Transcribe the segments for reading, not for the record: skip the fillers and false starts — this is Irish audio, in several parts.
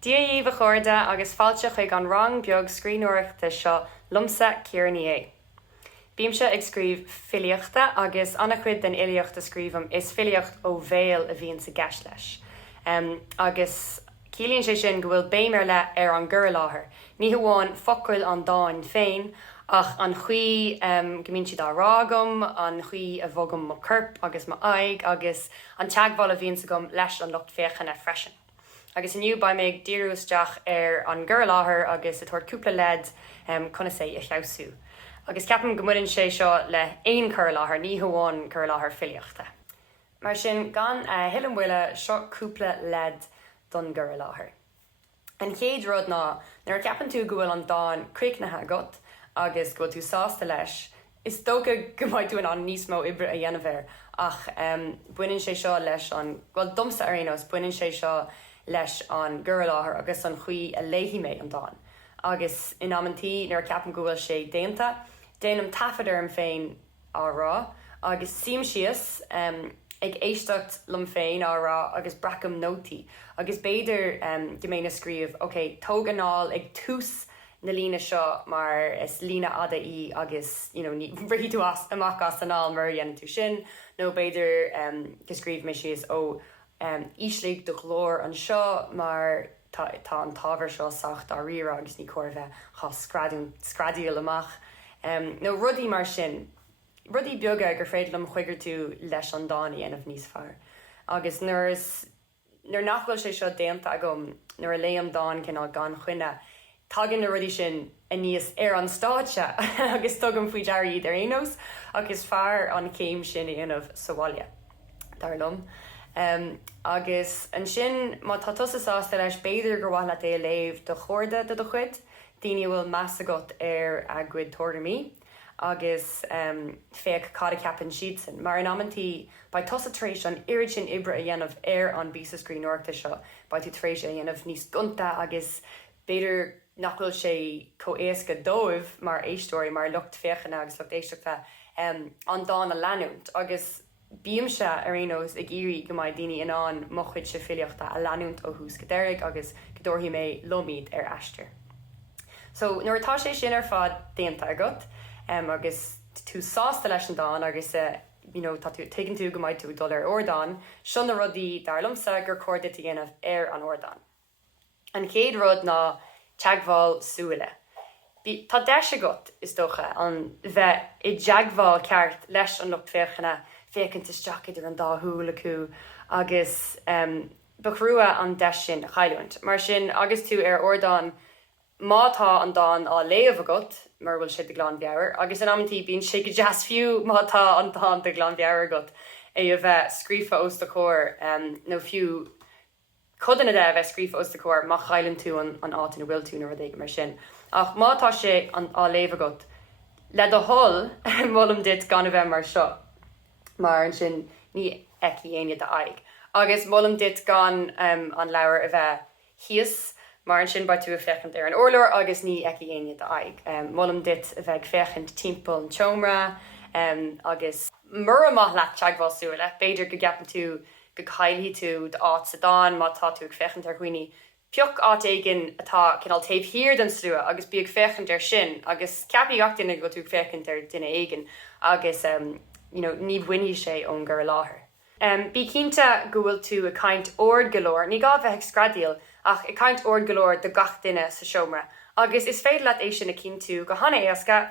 Díomh a chuirde agus fáilte chuig an rang beag scríbhneoireachta seo lumsa Ciarnaí é. Bíam se ag scríb filiochta agus anna chuid den iliocht a scríbam is filiocht ó bhéal a bhíonn sa gceist leis. Agus cílíonn sé sin go bhfuil béimar le ar an gcur láthair. Ní hamháin focail an dáin féin ach an chuí gomíonn siad á rágam, an chuí a bhogam mo curp agus mo aig agus an teagháil a bhíonn sa gom leis an lucht féchan a freisin. Agus iniu ba méid díúisteach ar an gcur láthair agus a tuair cúpla led chuna sé a cheamhsú. Agus ceapan go muireann sé seo le aon cur láthair, ní hamháin cur láthair filiochta. Mar sin gan hill an bhuile seo cúpla led don gcur láthair. An chéad rud ná, nuair ceapan tú go bhfuil an dáin críochnathe agat agus go bhfuil tú sásta leis, is dócha go mbeidh tú an níos mó ibre a dhéanamh ach buineann sé seo leis an bhfuil dumsa ar aonos, buineann sé seo leis an gcur láthair agus an chuí a léihí méid an dáin. Agus in ammantí nuair ceapan go bhfuil sé déanta, déanam tafadar an féin árá, agus sim sios ag éisteacht lom féin árá agus bracham nótaí. Agus béidir go mbeidh na scríomh, ok, tóg anáil ag tús na lína seo mar is lína ada í agus ní rithí tú amach as anáil mar dhéanam tú sin, nó béidir go scríomh mé sios ó ísligh do glór an seo mar tá an tábhar seo sacht á riamh agus ní cuirbheith chá scradiúil amach. nó rudí mar sin, rudí beaga gur féad lem chuigur tú leis an dánaí anamh níos fearr. Agus nuair nachhfuil sé seo déanta agam nuair a léam dáin cinál gan chuine, tagann na rudí sin a níos ar an stáitse agus tugam faoi deir iad ar aonos agus fearr an céim sin anamh sa bhaile. Darlumm. Agus an sin má tá tusasásta leis béidir gur bhaile é léamh do chuirde do chuid, daoine bhfuil meas agat ar a gcuid tuairimí agus féach cad a ceapan siad san. Mar an ammantí ba tusa trééis an irid sin ibre a dhéanamh ar an bísa scríbhneoireachta seo, ba tú trééis a dhéanamh níos gunta agus béidir nachfuil sé co-éasca dóibh mar éistóirí mar lucht féchanna agus lucht éisteachta an dána leanúnt agus bíam se ar aonos ag irí go mbeidh daoine inán mo chuid se filiochta a leanúnt ó hús go deireadh agus go dtabharthaí mé lomíd ar aistear. So nuair atá sé sin ar fad déanta agat agus tú sásta leis an dáin agus tá tú tagann tú go mbeidh tú dul ar ordáin, sin na rudaí darlumsa gur cordit a dhéanamh ar an ordáin. An chéad rud ná teagmháil súile. Tá deis agat is dócha an bheith i deagmháil ceart leis an lucht féchanna fécinn isteach idir an dáthúil acu agus bechrúa an deis sin a chailúint. Mar sin agus tú ar ordáin mátá an dáin á léamh agat mar bhfuil si de glán bheabhar, agus an ammantí bíonn si go deas fiú mátá an dáin de glán bheabhar agat é a bheith scríofa os de cóir nó fiú chudanna de bheith scríofa os de cóir má chailann tú an átain bhfuil tú nó d mar sin. Ach mátá sé á léamh agat le do hol mlam dit gan a bheith mar seo. Mar an sin ní eici aine de aig. Agus mlam dit gan an leabhar a bheith híos, mar an sin ba tú a fechant ar an orlóir agus ní eici aine de aig. Mlam dit a bheith fechant timppel an teomra agus mur amach leat teagmháil súile, béidir go gapan tú go cailhí tú de áit sa dáin má tá tú ag fechant ar chuoine peoch áit éigen atá cinál taobh hir den slua agus bí ag fechant ar sin agus ceapí gach duine go tú fechant ar duine éigen agus ní bhainní sé ón gcur láthair. Bí cínta go bhfuil tú a caint ord golóir, ní gá bheith scradial ach i caint ord golóir do gach duine sa seomra. Agus is féidir leat é sin a cín tú go hanna éasca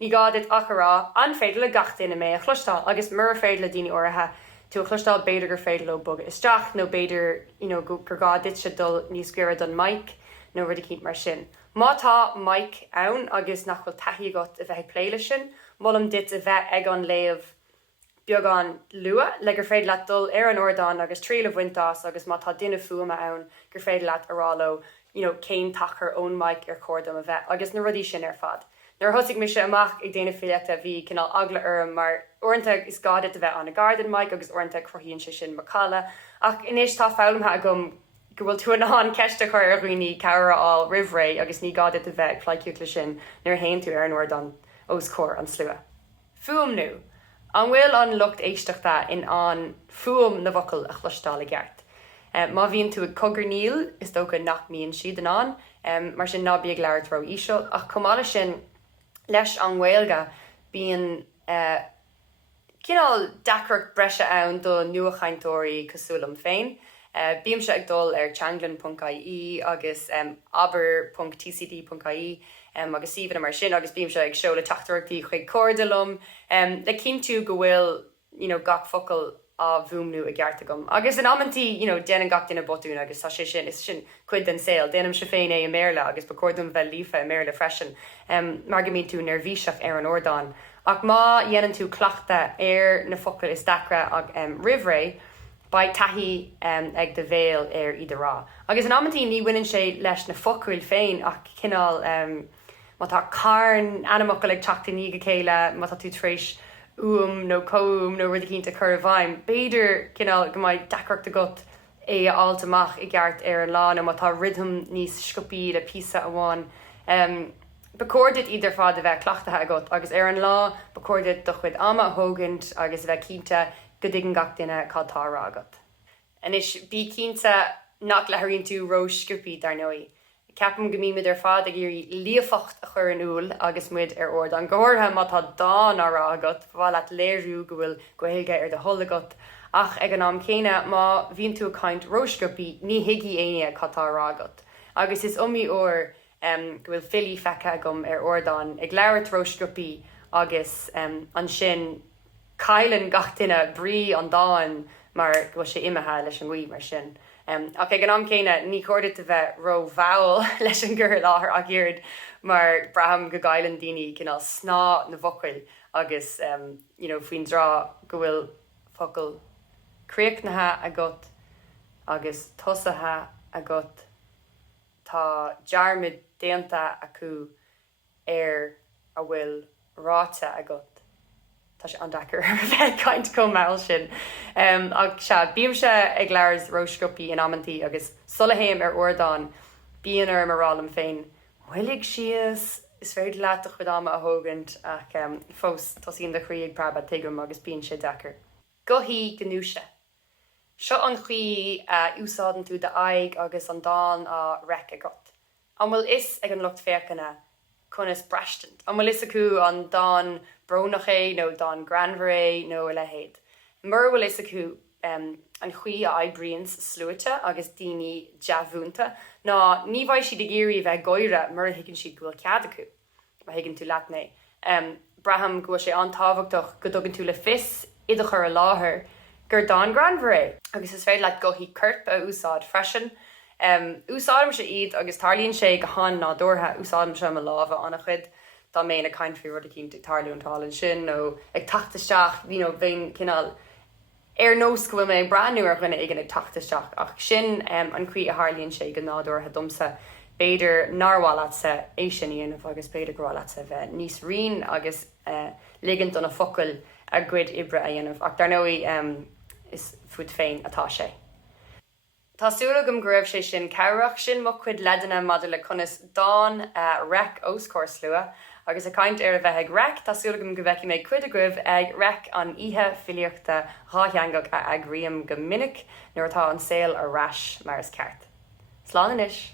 ní gá dit achará an féidir le gach duine mé a chlustáil agus mur féidir le daoine ortha tú a chlustáil béidir gur féidir le bug isteach nó béidir gur gá dit se dul níos cuire don mic nó rud a cínt mar sin. Mátá mic ann agus nach bhfuil taithí agat a bheith pléile sin, mlam dit a bheith ag an léamh beag an lua, le gur féidir leat dul ar an ordáin agus trí le bhaintás agus má tá duine fuama ann gur féidir leat aráló céim tachar ón mic ar cordam a bheith agus na rudí sin ar fad. Nuair thosaigh me se amach ag déanamh filiochta bhí cinál agla orm mar orintha is gaiad a bheith an a garden mic agus orintha cruthaíonn sé sin macála ach inéis tá fálamthe agam go bhfuil tú an ceiste chuir a roioine cabhraáil rihré agus ní gaiad a bheith flaiciúla sin nuair haon tú ar an ordáin os cór an slua. Fuam nu. An bhfuil an lucht éisteachta in an fuam na bhocail a chlustáil i gceart. Má bhíonn tú ag cogarníil is tócha nach míonn siad an mar sin ná bíag leir tro ísio ach cumála sin leis an Gaeilge bíon cinál dacrach breise ann do nuachaintóirí cosúlam féin. Bíam se ag dul changlan.ie agus aber.tcd.ie agus síhan mar sin agus bíam se ag seola teachtarachtaí chuig cordalum le cinn tú go bhfuil gach focail a bhúmnú a gceartta gom. Agus an ammantí déanaan gach duine botún agus tá sé sin is sin cuid den saoil, déanam se féin é méle agus becordum bheith lífa i méle freisin mar go mín tú nervhíseach ar an ordáin. Ach má dhéanaan tú cleachta ar na focail is dacra ag rihré, ba taihí ag de bhéal ar iad rá. Agus an ammantí ní bhaineann sé leis na focail féin ach cinál má tá carn anamach le teachta ní go chéile, má tá tú tréis nó comb nó rud cínta chur bhaim. Beidir cinál go mbeidh dacreacht agat é altamach i gceart ar an lá nó má tá rhythm níos scopaí le písa amháin. Becordid idir fád a bheith cleachtathe agat agus ar an lá becordid do chuid ama thógant agus bheith cínta go dtí gach duine cáiltárá agat. Is bí cínta nach leithríonn tú rós scopaí dar nóí. Ceapam go míimiid ar fád ag irí líofacht a chur an úl agus muid ar ord an gcóirtha má tá dá árá agat bhil at léirú go bhfuil gohéilge ar de tholagat ach ag an am céine má bhíonn tú a caint róscopaí ní hiigí aine cáiltárá agat. Agus is umí ó go bhfuil fillí fecha gom ar ordáin ag leabhart róscopaí agus an sin cailann gach duine brí an dáin mar go sé imethe leis an ghuí mar sin. Ach ag an am céine ní chuirde a bheith ro bhail leis an gur láthair a gcéird mar braham go gailann daoine cinál sná na bhocail agus faoin drá go bhfuil focail críochnathe agat agus tosathe agat tá dearmid déanta acu ar a bhfuil ráte agat. Tá sé an dachar bheith caiint com meall sin. Ag se bíam se ag leir róscopaí in ammantí agus sulahéim ar ordáin bíon ar marrálam féin. Bhuilig sios is féidir leat a chudáma a thógant ach fós tosíon de chríag praba tuigim agus bíon sé dachar. Gohí gnúise. Seo an chuí úsáidan tú de aig agus an dáin a rec agat. An bhfuil is ag an lucht fécanna chunas breistant. An bhfuil is acu an dáin brónach é nó don granmhar nó le héad. Mar bhfuil is acu an chuí a ebrions slúite agus daoine deabhúnta ná ní bhaid siad géirí bheith goire mar higann siad go bhfuil cead acu má higann tú leatné. Braham go sé antáhachtach go dogann tú le fis idir chur a láthair gur don granmhar agus is féidir le gohí curt a úsáid freisin. Úsáidm sé iad agus tarlíonn sé go hán nádúrtha úsáidm se a lábha anna chud dá mé a caiint fao rud a cinn tarlún tálann sin nó ag tachtasteach bhíon cinál ar nós go bhfuil mé breanú ar chuine ag tachtasteach ach sin an chuí a tharlíonn sé go nádúrtha dumsa beidir nárbhála sa é sin íonmh agus beidir grála sa bheith níos rion agus ligant donna focail a gcuid ibre a dhéanamh ach dar nóí is fud féin atá sé. Tásúla gom gréibh sé sin cereach sin mo chuid ledanna madidir le conas dáin rec óscóir slua agus a caiint ar a bheith ag rec tásúla gom go bheici mé cuid a gcuibh ag rec an ihe filiíochta rátheangach a agriam go minic nuair atá an saoil a rais mar is ceart. Slán inis.